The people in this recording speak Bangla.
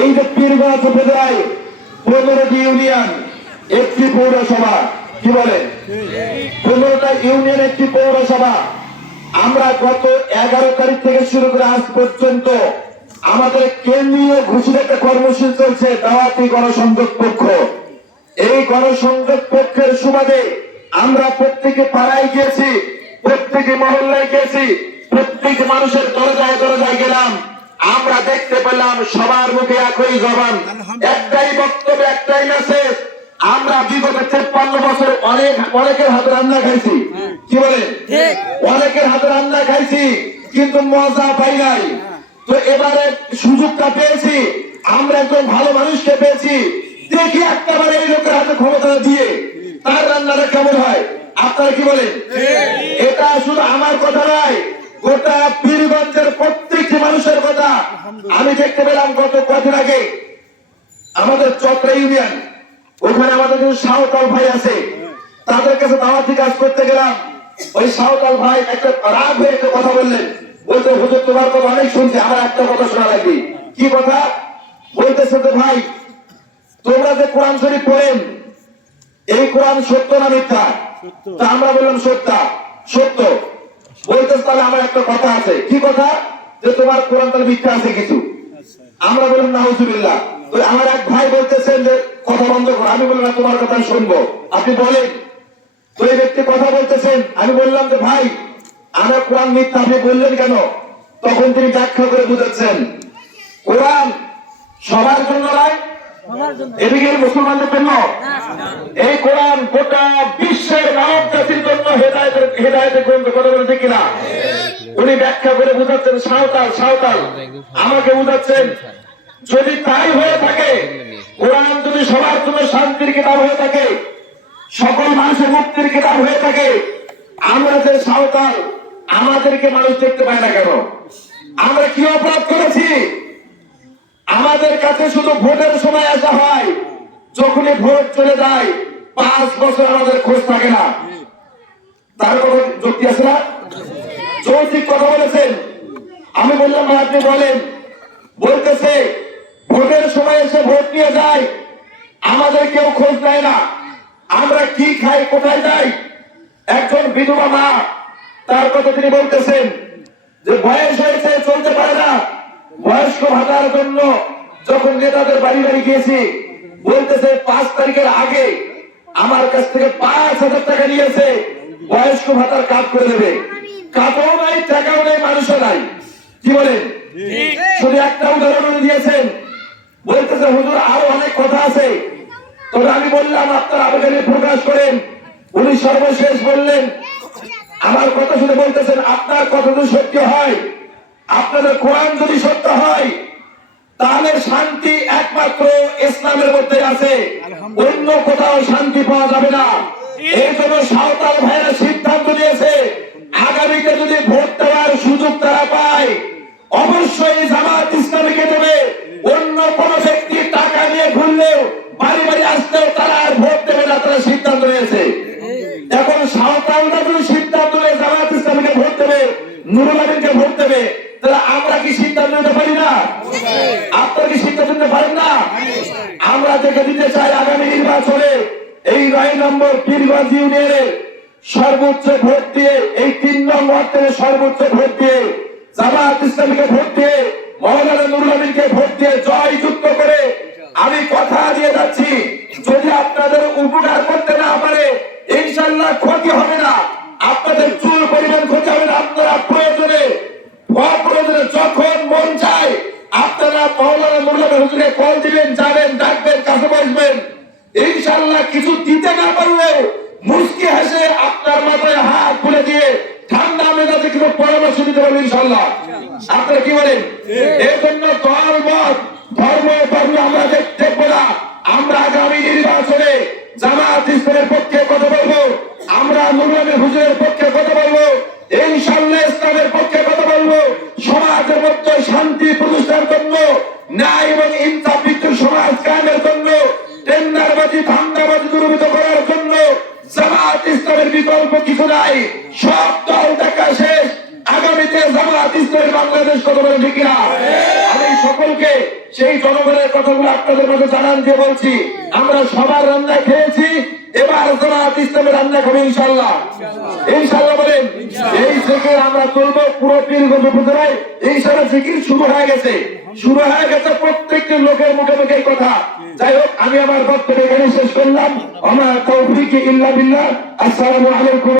এই যে পীরগঞ্জ উপজেলায় পনেরোটি ইউনিয়ন, একটি পৌরসভা। কি বলে? পনেরোটা ইউনিয়ন, একটি পৌরসভা। আমরা গত এগারো তারিখ থেকে শুরু করে আজ পর্যন্ত আমাদের কেন্দ্রীয় ঘোষিত একটা কর্মসূচি চলছে, দাওয়াতি গণসংযোগ পক্ষ। এই গণসংযোগ পক্ষের সুবাদে আমরা প্রত্যেকে পাড়ায় গিয়েছি, প্রত্যেকে মহল্লায় গিয়েছি, প্রত্যেক মানুষের দরজায় দরজায় গেলাম। আমরা দেখতে পেলাম সবার মুখে একই জবান। একটাই বক্তব্য একটাই মেসেজ আমরা বিগত তেপ্পান্ন বছর অনেক অনেকের হাতে রান্না খাইছি। কি বলে? অনেকের হাতে রান্না খাইছি কিন্তু মজা পাই নাই। তো এবারে সুযোগটা পেয়েছি আমরা একজন ভালো মানুষকে পেয়েছি। দেখি একেবারে এই লোকের হাতে ক্ষমতা দিয়ে তার রান্নাটা কেমন হয়। আপনারা কি বলেন? এটা শুধু আমার কথা নয় গোটা পীরগঞ্জের প্রত্যেকটি মানুষের কথা আমি দেখতে পেলাম গত কদিন আগে। আমাদের চক্রা ইউনিয়ন ওখানে আমাদের কিছু সাঁওতাল ভাই আছে। তাদের কাছে দাওয়াতি কাজ করতে গেলাম। ওই সাঁওতাল ভাই একটা রাগ হয়ে একটা কথা বললেন। বলতে, হুজুর, তোমার কথা অনেক শুনছি, আমার একটা কথা শোনা লাগবে। কি কথা? বলতেছে তো ভাই, তোমরা যে কোরআন শরীফ পড়েন, এই কোরআন সত্য না মিথ্যা? তা আমরা বললাম, সত্য সত্য। বলতেছে তাহলে আমার একটা কথা আছে। কি কথা? যে তোমার কোরআন তাহলে মিথ্যা আছে কিছু। আমরা বললাম আমার এক ভাই বলতেছেন যে কথা বন্ধ করো। আমি বললাম না, তোমার কথা শুনব। আপনি বলেন। তো এই ব্যক্তি কথা বলতেছেন। আমি বললাম যে ভাই আমার কোরআন মিথ্যা আপনি বললেন কেন? তখন তিনি ব্যাখ্যা করে বুঝাচ্ছেন কোরআন সবার জন্য নয় এদিকে মুসলমানদের জন্য। এই কোরআন গোটা হেদায়তের গ্রন্থ কথা বলছে কিনা? উনি ব্যাখ্যা করে বুঝাচ্ছেন, সাঁওতাল সাঁওতাল, আমাকে বুঝাচ্ছেন। যদি তাই হয়ে থাকে, কোরআন যদি সবার জন্য শান্তির কিতাব হয়ে থাকে, সকল মানুষের মুক্তির কিতাব হয়ে থাকে, আমরা যে সাঁওতাল, আমাদেরকে মানুষ দেখতে পায় না কেন? আমরা কি অপরাধ করেছি? আমাদের কাছে শুধু ভোটের সময় আসা হয়, যখনই ভোট চলে যায়, পাঁচ বছর আমাদের খোঁজ থাকে না। তার কোনো যুক্তি কথা বলেছেন। আমি বললাম, ভাই, আপনি বলেন। বলতেছে, ভোটের সময় এসে ভোট নিয়ে যায়। আমাদের কেউ খোঁজ নেয় না। আমরা কি খাই, কোথায় যাই? একজন বিধবা মা, তার কথা তিনি বলতেছেন যে, বয়স হয়েছে, চলতে পারে না। বয়স্ক ভাতার জন্য যখন নেতাদের বাড়ি বাড়ি গিয়েছি, বলতেছে, পাঁচ তারিখের আগে আমার কাছ থেকে পাঁচ হাজার টাকা নিয়েছে। বয়স্ক ভাতার কাজ করে দেবে। কাপড়ও নাই টাকাও নাই মানুষও নাই। কি বলেন? শুধু একটা উদাহরণ দিয়েছেন। বলতেছে হুজুর আরও অনেক কথা আছে। তবে আমি বললাম আপনার আবেদনে প্রকাশ করেন। উনি সর্বশেষ বললেন আমার কথা শুনে বলতেছেন আপনার কথা যদি সত্য হয় আপনাদের কোরআন যদি সত্য হয় তাহলে শান্তি একমাত্র ইসলামের মধ্যে আছে। অন্য কোথাও শান্তি পাওয়া যাবে না। এই জন্য সাঁওতাল ভাইয়েরা সিদ্ধান্ত নিয়েছে, আগামীতে যদি ভোট দেওয়ার সুযোগ তারা পায়, অবশ্যই জামাত ইসলামীকে দেবে। অন্য কোন ব্যক্তি টাকা নিয়ে ঘুরলেও, বাড়ি বাড়ি আসলেও তারা আর ভোট দেবে না, তারা সিদ্ধান্ত নিয়েছে। এখন সাঁওতালরা যদি সিদ্ধান্ত নিয়ে জামাত ইসলামীকে ভোট দেবে, নুরুল আমিনকে ভোট দেবে, তাহলে আমরা কি সিদ্ধান্ত নিতে পারি না? আপনারা কি সিদ্ধান্ত নিতে পারেন না? আমরা দেখে দিতে চাই আগামী নির্বাচনে এই নয় নম্বর পীরগঞ্জ ইউনিয়নের সর্বোচ্চ ভোট দিয়ে, এই তিন নম্বর থেকে সর্বোচ্চ ভোট দিয়ে জামাত ইসলামীকে ভোট দিয়ে মৌলানা নুরুল আমিনকে ভোট দিয়ে জয় যুক্ত করে আমি কথা দিয়ে যাচ্ছি। যদি আপনাদের উপকার করতে না পারে ইনশাল্লাহ ক্ষতি হবে না। আপনাদের চুল পরিমাণ ক্ষতি হবে না। আপনারা প্রয়োজনে প্রয়োজনে যখন মন চায়, আপনারা মৌলানা মুরলানা হুজুরে কল দিবেন, যাবেন, ডাকবেন, কাছে বসবেন। ইনশাল্লাহ কিছু দিতে না পারলেও মুস্কি হাসে আপনার মাথায় হাত খুলে দিয়ে ঠান্ডা মেজাজে কিছু পরামর্শ দিতে পারবেন ইনশাল্লাহ আপনারা কি বলেন? এর জন্য দল মত ধর্ম বর্ণ আমরা দেখ- দেখব না। আমরা আগামী নির্বাচনে জামাত ইসলামের পক্ষে কথা বলব। আমরা নুরুলের হুজুরের পক্ষে কথা বলব। ইনশাল্লাহ ইসলামের পক্ষে কথা বলব। সমাজের মধ্যে শান্তি প্রতিষ্ঠার জন্য ন্যায় এবং ইনসাফ বিকল্প কিছু নাই। সব দল দেখা শেষ। আগামীতে জামাত ইসলাম বাংলাদেশ কত বলে ঠিক আমি সকলকে সেই জনগণের কথাগুলো আপনাদের মাঝে জানান দিয়ে বলছি, আমরা সবার রান্না খেয়েছি, এবার জামাত ইসলামের রান্না খাবে ইনশাল্লাহ ইনশাল্লাহ বলেন, এই থেকে আমরা তুলবো পুরো পীরগঞ্জ উপজেলায়। ইনশাল্লাহ জিকির শুরু হয়ে গেছে। শুরু হয়ে গেছে প্রত্যেকটি লোকের মুখে মুখে কথা। যাই হোক আমি আমার বক্তব্য এখানে শেষ করলাম। আমার তৌফিক ইল্লা বিল্লাহ। আসসালামু আলাইকুম।